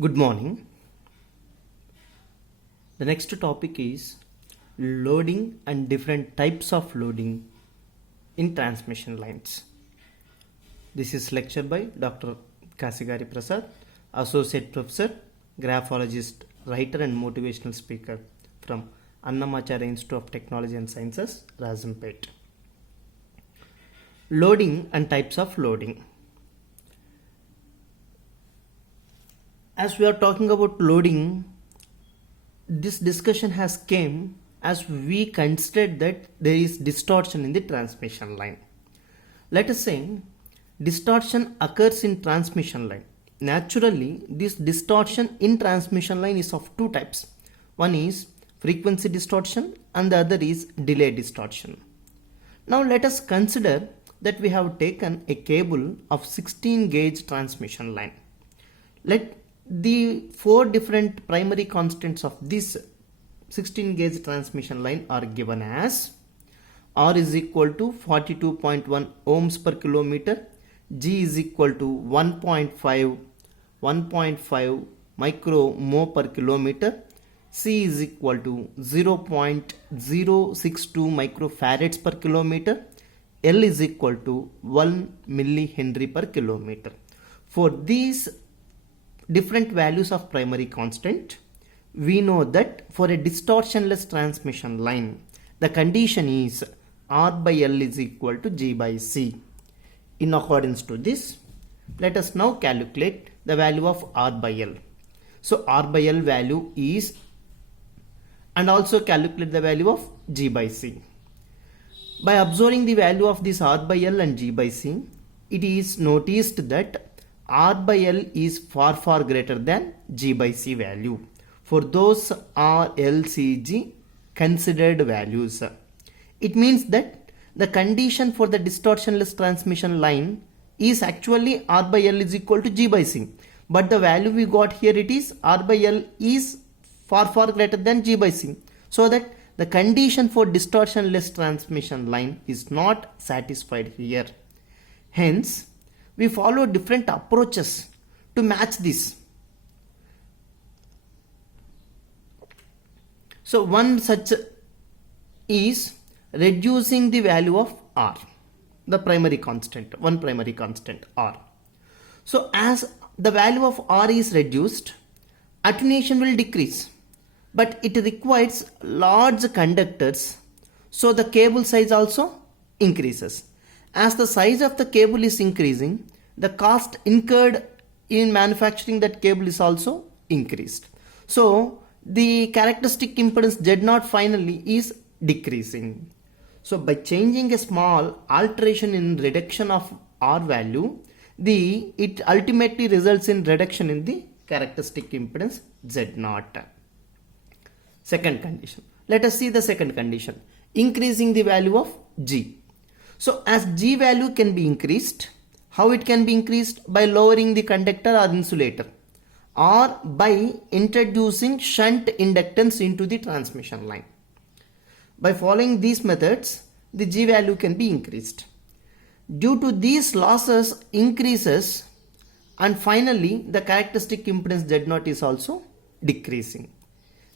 Good morning. The next topic is loading and different types of loading in transmission lines. This is lecture by Dr. Kasigari Prasad, Associate Professor, Graphologist, Writer and Motivational Speaker from Annamacharya Institute of Technology and Sciences, Rajampet. Loading and types of loading. As we are talking about loading, this discussion has came as we considered that there is distortion in the transmission line. Let us say distortion occurs in transmission line. Naturally, this distortion in transmission line is of two types. One is frequency distortion and the other is delay distortion. Now let us consider that we have taken a cable of 16 gauge transmission line. Let the four different primary constants of this 16 gauge transmission line are given as R is equal to 42.1 ohms per kilometer, G is equal to 1.5 micro mho per kilometer, C is equal to 0.062 microfarads per kilometer, L is equal to 1 millihenry per kilometer. For these different values of primary constant, we know that for a distortionless transmission line, the condition is R by L is equal to G by C. In accordance to this, let us now calculate the value of R by L. So R by L value is, and also calculate the value of G by C. By observing the value of this R by L and G by C, it is noticed that R by L is far greater than G by C value for those R, L, C, G considered values. It means that the condition for the distortionless transmission line is actually R by L is equal to G by C, but the value we got here, it is R by L is far greater than G by C, so that the condition for distortionless transmission line is not satisfied here. Hence, we follow different approaches to match this. So one such is reducing the value of R, the primary constant, one primary constant R. So as the value of R is reduced, attenuation will decrease, but it requires large conductors, so the cable size also increases. As the size of the cable is increasing, the cost incurred in manufacturing that cable is also increased. So the characteristic impedance Z0 finally is decreasing. So by changing a small alteration in reduction of R value, it ultimately results in reduction in the characteristic impedance Z0. Second condition. Let us see the second condition. Increasing the value of G. So as G value can be increased, how it can be increased? By lowering the conductor or insulator, or by introducing shunt inductance into the transmission line. By following these methods, the G value can be increased. Due to these losses increases, and finally the characteristic impedance Z0 is also decreasing.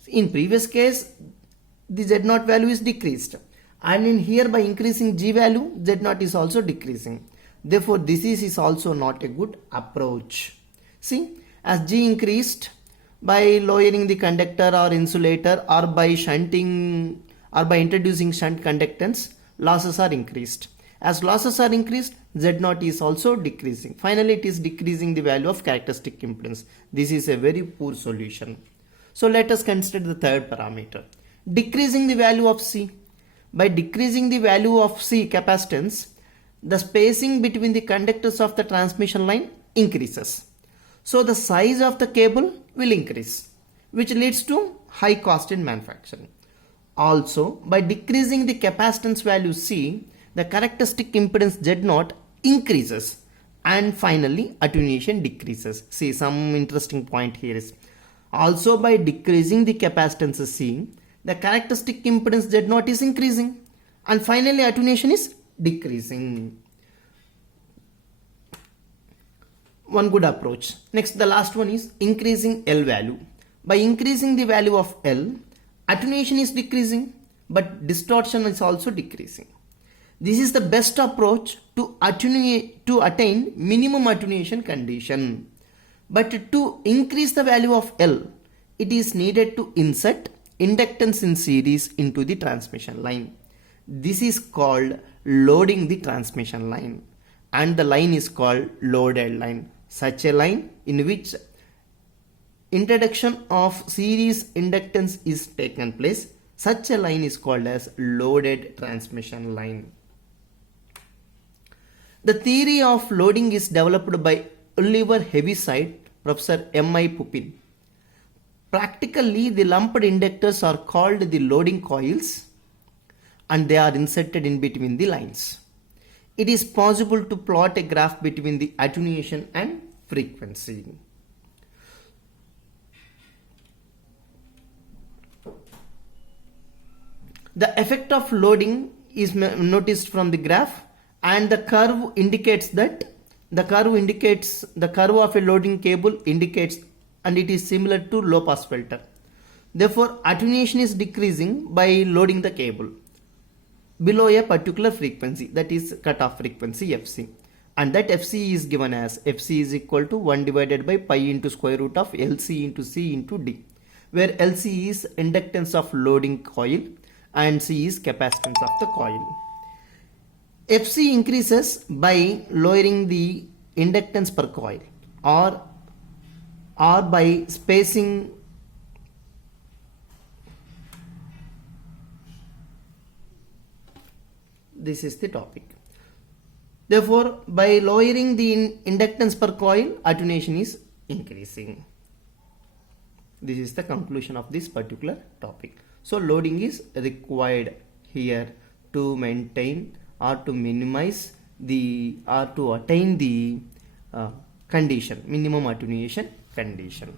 In previous case, the Z0 value is decreased, and in here by increasing G value, Z0 is also decreasing. Therefore, this is also not a good approach. See, as G increased by lowering the conductor or insulator, or by shunting, or by introducing shunt conductance, losses are increased. As losses are increased, Z0 is also decreasing. Finally, it is decreasing the value of characteristic impedance. This is a very poor solution. So let us consider the third parameter, decreasing the value of C. By decreasing the value of C capacitance, the spacing between the conductors of the transmission line increases. So the size of the cable will increase, which leads to high cost in manufacturing. Also, by decreasing the capacitance value C, the characteristic impedance Z0 increases, and finally attenuation decreases. See, some interesting point here is also by decreasing the capacitance C, the characteristic impedance Z0 is increasing, and finally attenuation is decreasing. one good approach. Next, the last one is increasing L value. By increasing the value of L, attenuation is decreasing, but distortion is also decreasing. This is the best approach to attain minimum attenuation condition. But to increase the value of L, it is needed to insert inductance in series into the transmission line. This is called loading the transmission line, and the line is called loaded line. Such a line in which introduction of series inductance is taken place, such a line is called as loaded transmission line. The theory of loading is developed by Oliver Heaviside, Professor M.I. Pupin. Practically, the lumped inductors are called the loading coils, and they are inserted in between the lines. It is possible to plot a graph between the attenuation and frequency. The effect of loading is noticed from the graph, and the curve indicates that the curve of a loading cable indicates, and it is similar to low pass filter. Therefore, attenuation is decreasing by loading the cable below a particular frequency, that is cutoff frequency Fc, and that Fc is given as Fc is equal to 1 divided by pi into square root of Lc into C into D, where Lc is inductance of loading coil and C is capacitance of the coil. Fc increases by lowering the inductance per coil or by spacing this is the topic. Therefore, by lowering the inductance per coil, attenuation is increasing. This is the conclusion of this particular topic. So, loading is required here to maintain or to minimize the or to attain the condition, minimum attenuation condition.